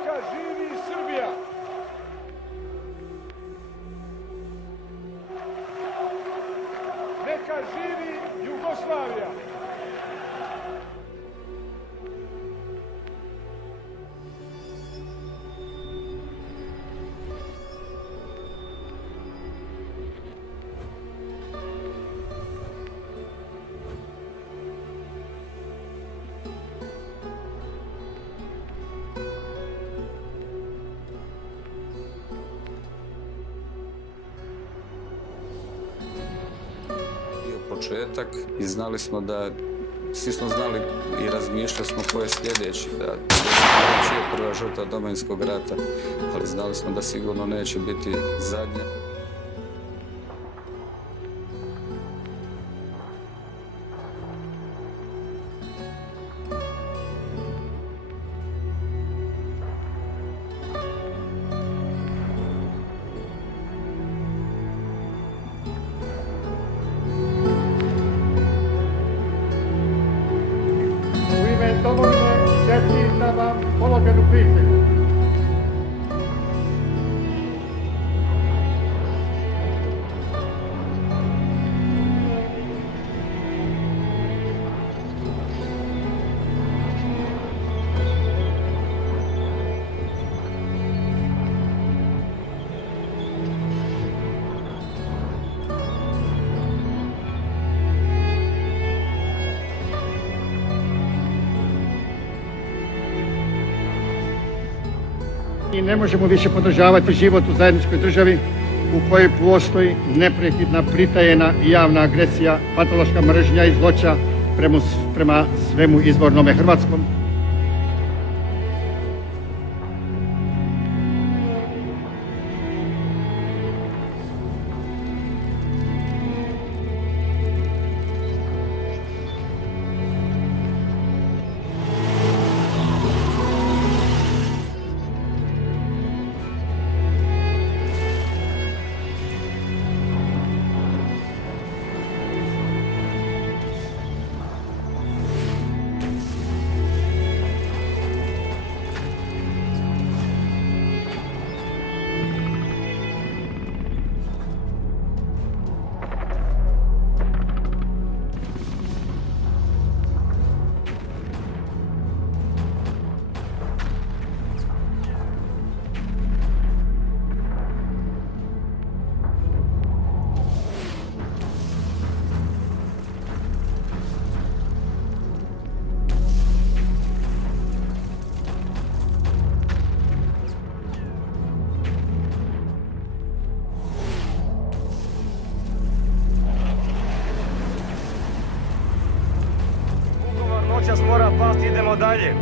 Neka živi Srbija! Neka živi Jugoslavija! Početak i znali smo da, svi smo znali i razmišljali smo ko je sljedeći, da je prva žrtva Domovinskog rata, ali znali smo da sigurno neće biti zadnja. Domovine, čestitam vam položenu prisegu. I ne možemo više podržavati život u zajedničkoj državi u kojoj postoji neprekidna pritajena i javna agresija, patološka mržnja i zloća prema svemu izvornome hrvatskom. Noćas mora pasti, idemo dalje.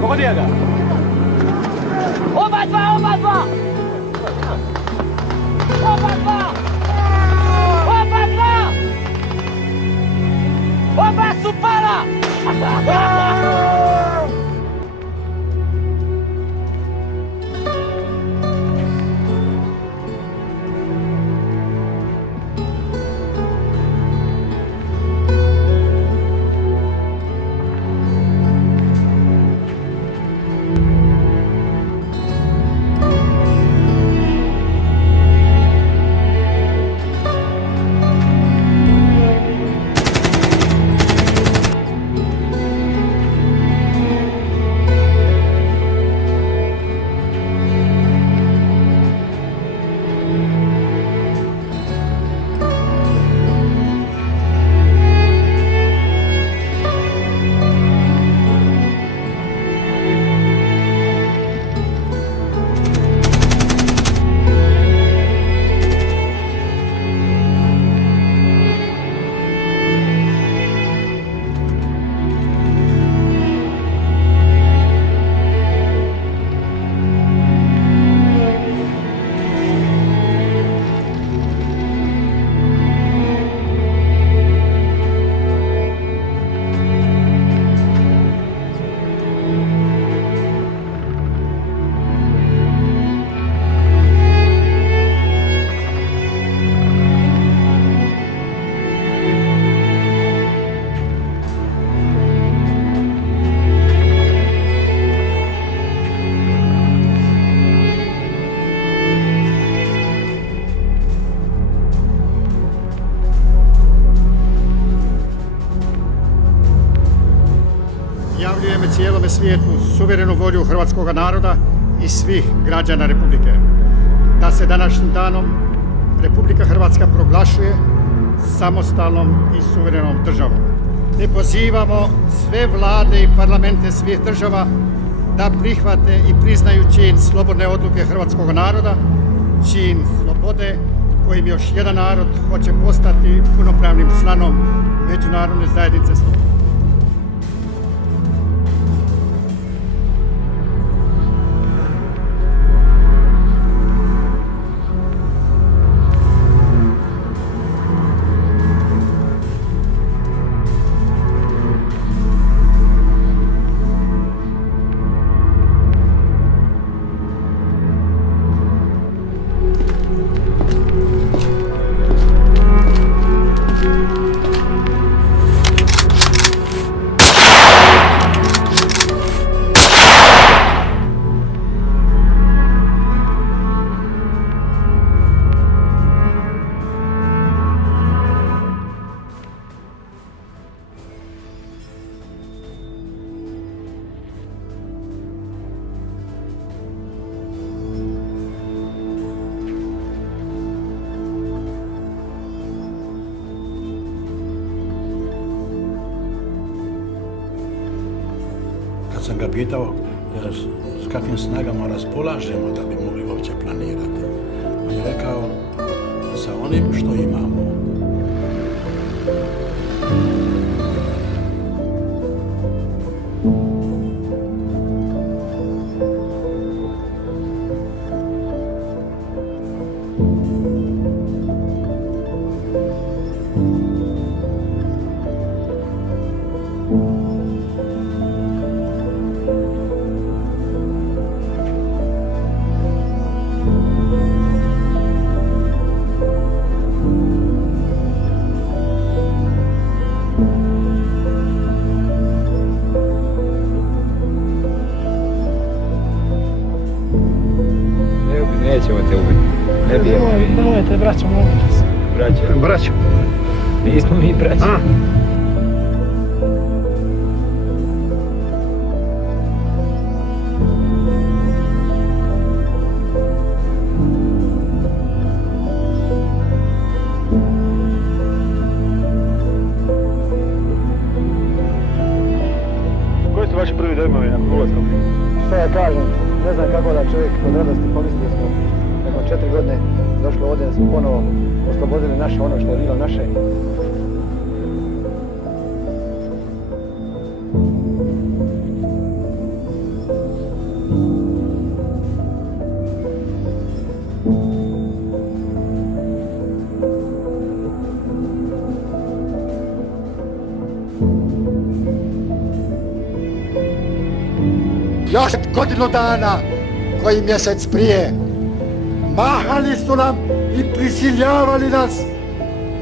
Pobjeda! Oba dva! Oba dva! Oba dva! Oba su pala! svijetu suverenu volju hrvatskog naroda i svih građana Republike. Da se današnjim danom Republika Hrvatska proglašuje samostalnom i suverenom državom. Mi pozivamo sve vlade i parlamente svih država da prihvate i priznaju čin slobodne odluke hrvatskog naroda, čin slobode kojim još jedan narod hoće postati punopravnim članom međunarodne zajednice slobode. Kad sam ga pitao s kakvim snagama raspolažemo da bi mogli uopće planirati, on je rekao sa onim što imamo. Nećemo te ubiti. Ne bijemo mi. Nemojte, braćo, molim vas. Braćo. Braćo. Nismo mi braćo. Koji su vaši prvi dojmovi nakon ulaska? Šta ja kažem, ne znam kako da čovjek od radosti pomisli da smo nakon 4 godine došli ovdje da smo ponovo oslobodili naše ono što je bilo naše. Još godinu dana, koji mjesec prije, mahali su nam i prisiljavali nas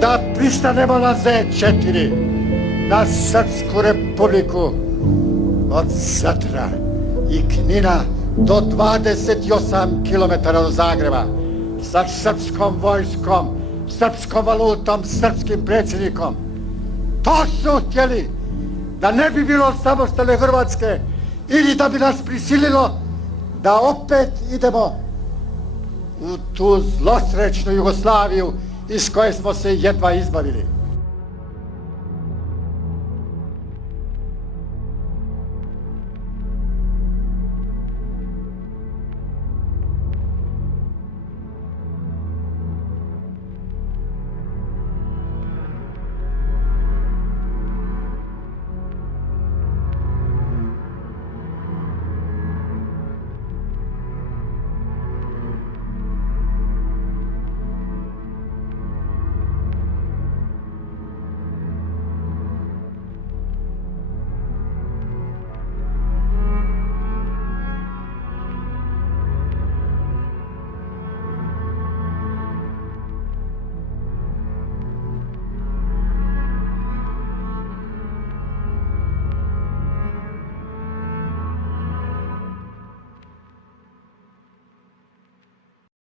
da pristanemo na Z4, na Srpsku republiku, od Zadra i Knina do 28 km od Zagreba, sa srpskom vojskom, srpskom valutom, srpskim predsjednikom. To su htjeli, da ne bi bilo samostalne Hrvatske, ili da bi nas prisililo da opet idemo u tu zlosrećnu Jugoslaviju iz koje smo se jedva izbavili.